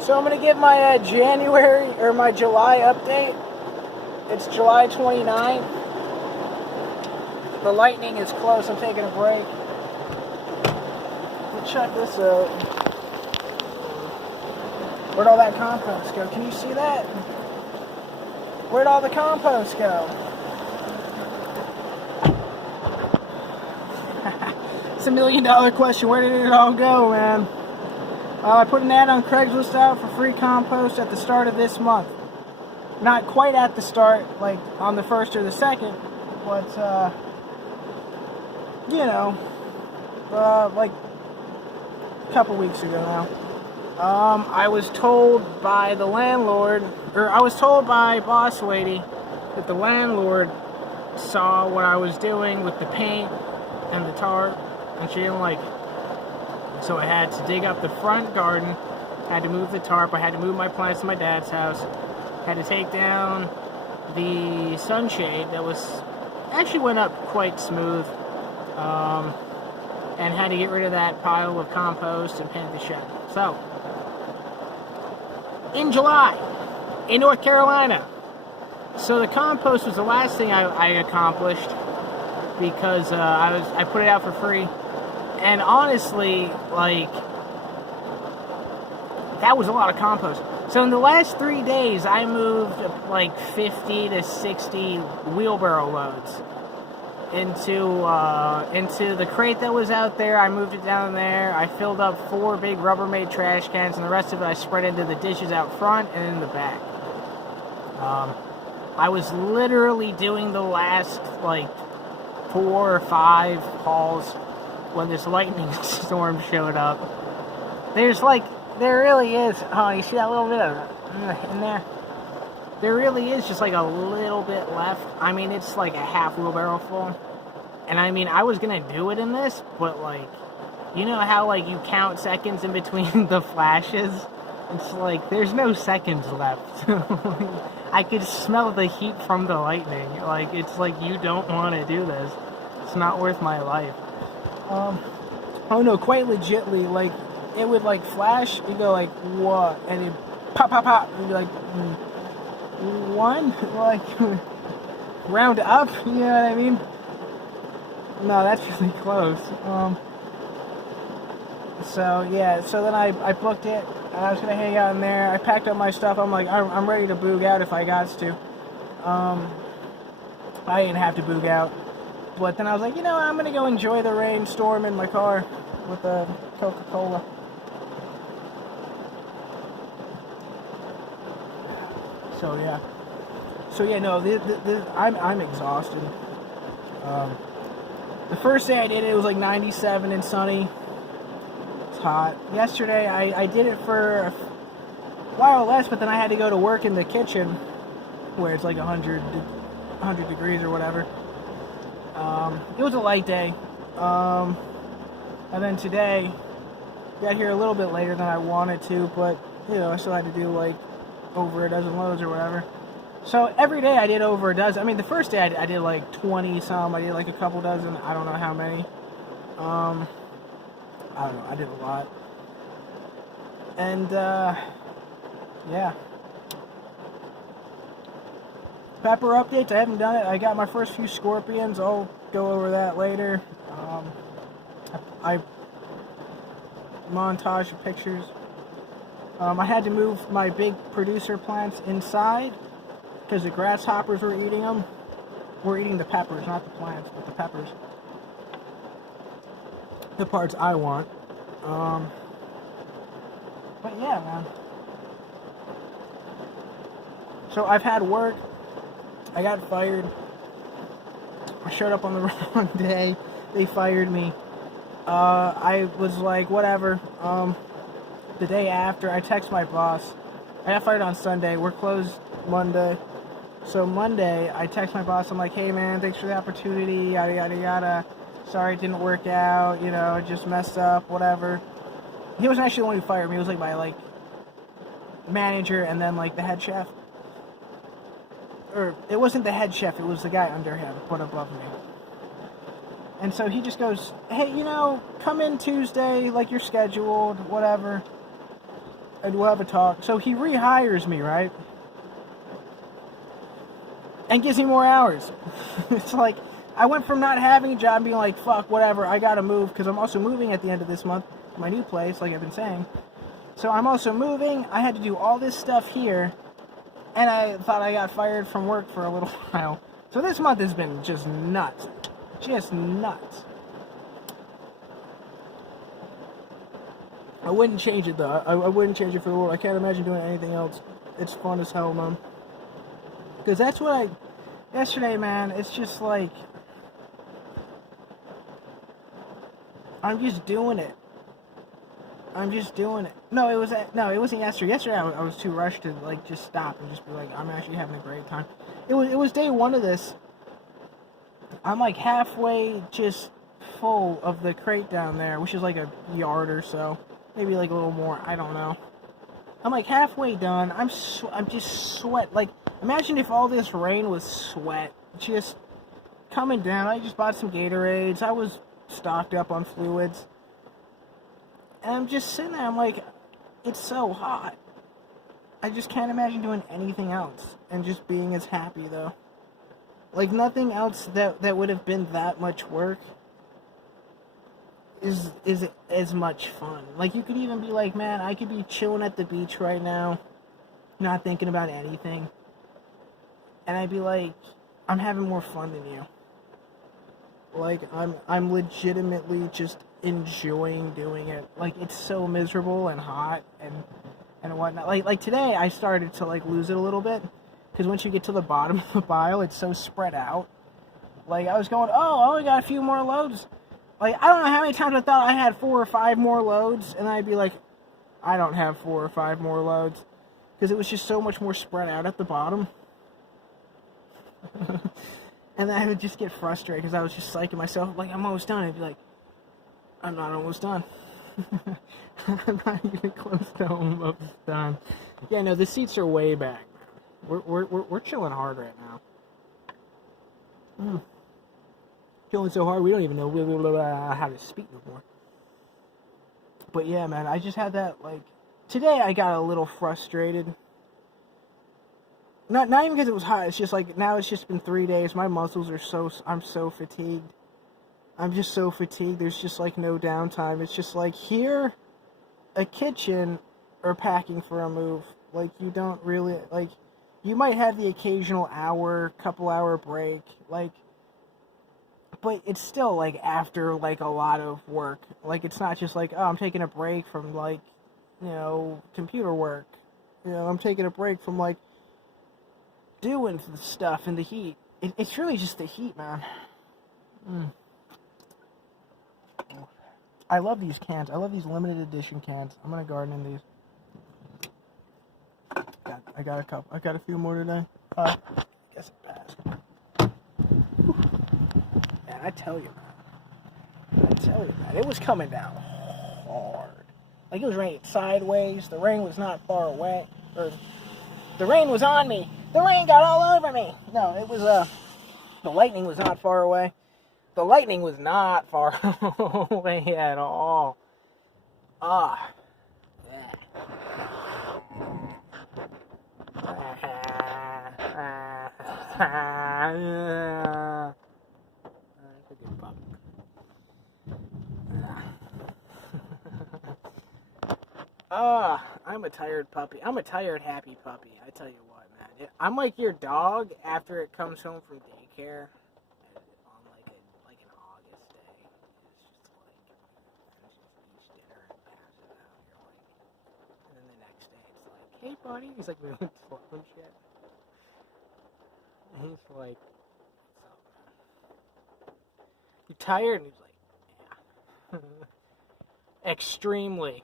So I'm going to give my January, or my July update. It's July 29th. The lightning is close. I'm taking a break. Let's check this out. Where'd all that compost go? Can you see that? Where'd all the compost go? It's $1 million question. Where did it all go, man? I put an ad on Craigslist out for free compost at the start of this month. Not quite at the start, like on the 1st or the 2nd, but, like a couple weeks ago now. I was told by the landlord, or I was told by Boss Lady that the landlord saw what I was doing with the paint and the tarp, and she didn't like it. So I had to dig up the front garden, had to move the tarp, I had to move my plants to my dad's house, had to take down the sunshade that actually went up quite smooth, and had to get rid of that pile of compost and paint the shed. So, in July, in North Carolina, so the compost was the last thing I accomplished because I put it out for free. And honestly, like, that was a lot of compost. So in the last 3 days, I moved like 50 to 60 wheelbarrow loads into the crate that was out there. I moved it down there. I filled up 4 big Rubbermaid trash cans, and the rest of it I spread into the dishes out front and in the back. I was literally doing the last like 4 or 5 hauls when this lightning storm showed up. There really is, oh, you see that little bit of in there? There really is just like a little bit left. I mean, it's like a half wheelbarrow full. And I mean, I was gonna do it in this, but like, you know how like you count seconds in between the flashes? It's like, there's no seconds left. I could smell the heat from the lightning. Like, it's like, you don't want to do this. It's not worth my life. Oh no, quite legitly, like, it would like flash, you go like, what? And it pop, pop, pop, and you'd be like, 1? Like, round up, you know what I mean? No, that's really close. So then I booked it, and I was gonna hang out in there. I packed up my stuff. I'm like, I'm ready to boog out if I got to. I didn't have to boog out. But then I was like, I'm going to go enjoy the rainstorm in my car with a Coca-Cola. So yeah, no, I'm exhausted. The first day I did it was like 97 and sunny. It's hot. Yesterday I did it for a while less, but then I had to go to work in the kitchen where it's like 100 degrees or whatever. It was a light day, and then today, got here a little bit later than I wanted to, but, I still had to do, like, over a dozen loads or whatever. So, every day I did over a dozen. I mean, the first day I did, like, 20-some, I did, like, a couple dozen, I don't know how many. I don't know, I did a lot. And, yeah. Pepper updates, I haven't done it. I got my first few scorpions. I'll go over that later. I montage of pictures. I had to move my big producer plants inside because the grasshoppers were eating them. We're eating the peppers, not the plants, but the peppers. The parts I want. But yeah, man. So I've had work. I got fired. I showed up on the wrong day. They fired me. I was like, whatever. The day after, I text my boss. I got fired on Sunday. We're closed Monday. So Monday, I text my boss. I'm like, hey man, thanks for the opportunity. Yada, yada, yada. Sorry it didn't work out. Just messed up. Whatever. He wasn't actually the one who fired me. He was like my manager and then like the head chef. Or it wasn't the head chef, it was the guy under him, but above me. And so he just goes, hey, come in Tuesday like you're scheduled, whatever. and we'll have a talk. So he rehires me, right? And gives me more hours. It's like, I went from not having a job and being like, fuck, whatever, I gotta move, because I'm also moving at the end of this month, my new place, like I've been saying. So I'm also moving, I had to do all this stuff here, and I thought I got fired from work for a little while. So this month has been just nuts. Just nuts. I wouldn't change it, though. I wouldn't change it for the world. I can't imagine doing anything else. It's fun as hell, man. Because that's what I... Yesterday, man, it's just like... I'm just doing it. I'm just doing it. No, it wasn't yesterday. Yesterday, I was too rushed to, like, just stop and just be like, I'm actually having a great time. It was day one of this. I'm, like, halfway just full of the crate down there, which is, like, a yard or so. Maybe, like, a little more. I don't know. I'm, like, halfway done. I'm just sweat. Like, imagine if all this rain was sweat. Just coming down. I just bought some Gatorades. I was stocked up on fluids. And I'm just sitting there, I'm like, it's so hot. I just can't imagine doing anything else. And just being as happy, though. Like, nothing else that would have been that much work is as much fun. Like, you could even be like, man, I could be chilling at the beach right now, not thinking about anything. And I'd be like, I'm having more fun than you. Like, I'm legitimately just enjoying doing it. Like, it's so miserable and hot and whatnot. Like today, I started to, like, lose it a little bit. Because once you get to the bottom of the pile, it's so spread out. Like, I was going, oh, I only got a few more loads. Like, I don't know how many times I thought I had 4 or 5 more loads. And I'd be like, I don't have 4 or 5 more loads. Because it was just so much more spread out at the bottom. And then I would just get frustrated because I was just psyching myself, like, I'm almost done. I'd be like, I'm not almost done. I'm not even close to almost done. Yeah, no, the seats are way back, man. We're chilling hard right now. Chilling so hard we don't even know how to speak no more. But yeah, man, I just had that, like, today I got a little frustrated. Not even because it was hot, it's just like, now it's just been 3 days, my muscles are I'm so fatigued. I'm just so fatigued, there's just, like, no downtime. It's just like, here, a kitchen, or packing for a move. Like, you don't really, like, you might have the occasional couple hour break, like, but it's still, like, after, like, a lot of work. Like, it's not just like, oh, I'm taking a break from, like, you know, computer work. You know, I'm taking a break from, like, doing the stuff in the heat. It's really just the heat, man. I love these cans. I love these limited edition cans. I'm gonna garden in these. I got a couple. I got a few more today. I guess it passed. Man, I tell you, man. It was coming down hard. Like, it was raining sideways. The rain was not far away. Or, the rain was on me. The rain got all over me. No, it was, the lightning was not far away. The lightning was not far away at all. Ah. Yeah. That's a good pup. I'm a tired puppy. I'm a tired, happy puppy. I tell you what, man. I'm like your dog after it comes home from daycare on like an August day. It's just like finishes each dinner and passes out. You're like, and then the next day it's like, hey buddy. He's like moving slow and shit. And he's like, what's up, man? You tired? And he's like, yeah. Extremely.